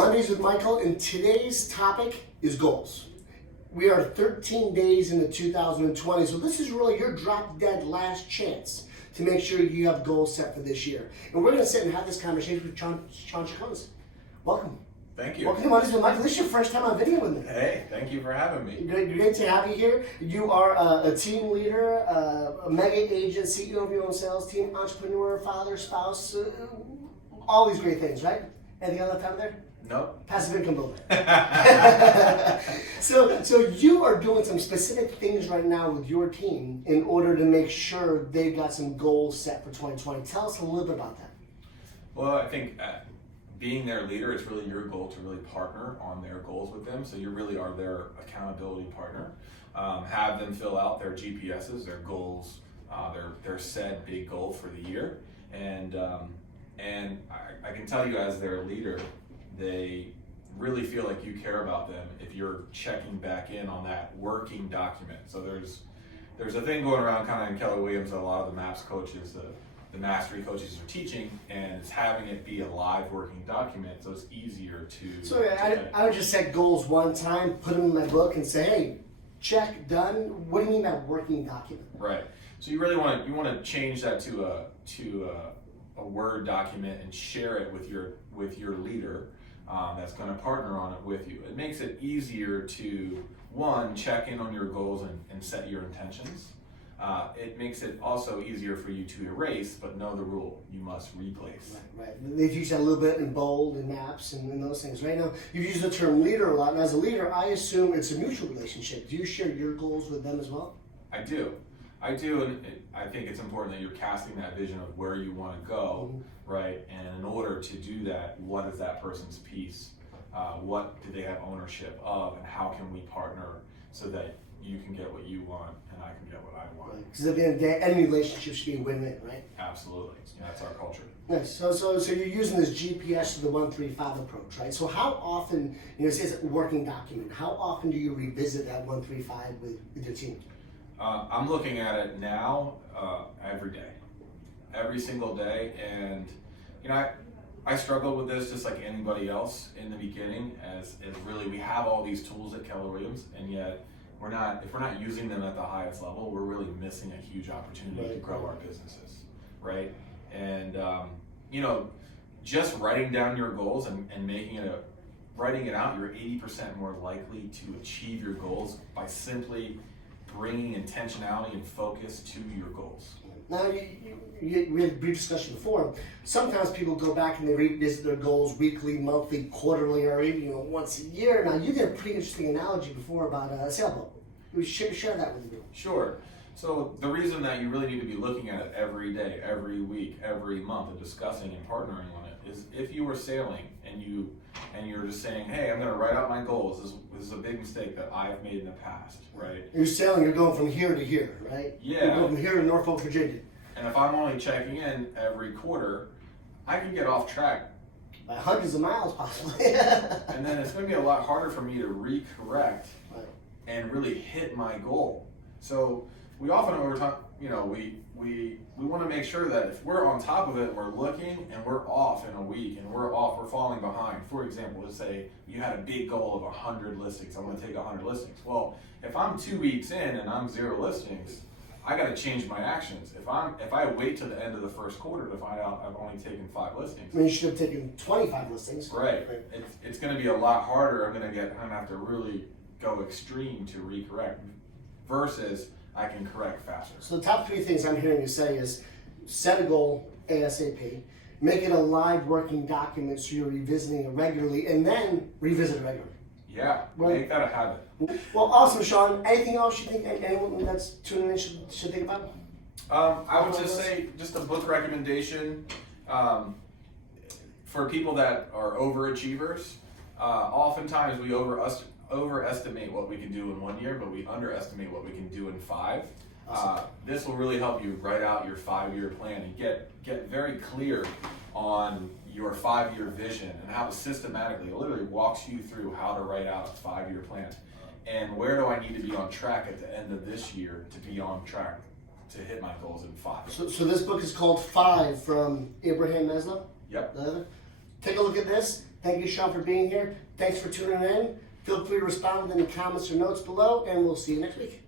Mondays with Michael, and today's topic is goals. We are 13 days into 2020, so this is really your drop-dead last chance to make sure you have goals set for this year. And we're going to sit and have this conversation with Sean Ciccone. Welcome. Thank you. Welcome to Mondays with Michael. This is your first time on video with me. Hey, thank you for having me. Great to have you here. You are a team leader, a mega agent, CEO of your own sales team, entrepreneur, father, spouse, all these great things, right? Anything else left out there? Nope. Passive income builder. So you are doing some specific things right now with your team in order to make sure they've got some goals set for 2020. Tell us a little bit about that. Well, I think being their leader, it's really your goal to really partner on their goals with them. So you really are their accountability partner. Have them fill out their GPSs, their goals, their said big goal for the year. And I can tell you as their leader, they really feel like you care about them if you're checking back in on that working document. So there's a thing going around kind of in Keller Williams that a lot of the MAPS coaches, the mastery coaches are teaching, and it's having it be a live working document, so it's easier to. So I would just set goals one time, put them in my book, and say, hey, check, done. What do you mean by working document? Right. So you really want to change that to a Word document and share it with your leader. That's going to partner on it with you. It makes it easier to, one, check in on your goals and set your intentions. It makes it also easier for you to erase, but know the rule. You must replace. Right. They've used that a little bit in bold and maps and those things. Right now, you've used the term leader a lot. And as a leader, I assume it's a mutual relationship. Do you share your goals with them as well? I do, and I think it's important that you're casting that vision of where you want to go, right? And in order to do that, what is that person's piece? What do they have ownership of, and how can we partner so that you can get what you want and I can get what I want? Because at the end of the day, any relationship should be a win-win, right? Absolutely. Yeah, that's our culture. Nice. So you're using this GPS to the 135 approach, right? So how often, it says working document, how often do you revisit that 135 with your team? I'm looking at it now every day, every single day, and I struggled with this just like anybody else in the beginning. As really we have all these tools at Keller Williams, and yet if we're not using them at the highest level, we're really missing a huge opportunity to grow our businesses, right? And just writing down your goals and writing it out, you're 80% more likely to achieve your goals by simply bringing intentionality and focus to your goals. Now, we had a brief discussion before. Sometimes people go back and they revisit their goals weekly, monthly, quarterly, or even once a year. Now, you did a pretty interesting analogy before about a sailboat. We should share that with you. Sure. So the reason that you really need to be looking at it every day, every week, every month, and discussing and partnering on it is if you were sailing and you're just saying, hey, I'm going to write out my goals. This is a big mistake that I've made in the past, right? You're sailing, you're going from here to here, right? Yeah. You're going from here to Norfolk, Virginia. And if I'm only checking in every quarter, I can get off track. By hundreds of miles, possibly. And then it's going to be a lot harder for me to recorrect and really hit my goal. So we often over time, we want to make sure that if we're on top of it, we're looking and we're off in a week and we're falling behind. For example, let's say you had a big goal of 100 listings. I want to take 100 listings. Well, if I'm 2 weeks in and I'm 0 listings, I got to change my actions. If I wait till the end of the first quarter to find out I've only taken 5 listings. I mean, you should have taken 25 listings. Right. It's going to be a lot harder. I'm going to have to really go extreme to recorrect versus I can correct faster. So the top 3 things I'm hearing you say is set a goal ASAP, make it a live working document so you're revisiting it regularly, and then revisit it regularly. Yeah, make that a habit. Well, awesome, Sean. Anything else you think anyone that's tuning in should think about? I would just say just a book recommendation for people that are overachievers. Oftentimes we overestimate what we can do in 1 year, but we underestimate what we can do in 5. Awesome. This will really help you write out your 5-year plan and get very clear on your 5-year vision and how to systematically, it literally walks you through how to write out a 5-year plan. And where do I need to be on track at the end of this year to be on track to hit my goals in 5? So this book is called 5 from Abraham Maslow? Yep. Take a look at this. Thank you, Sean, for being here. Thanks for tuning in. Feel free to respond with any comments or notes below, and we'll see you next week.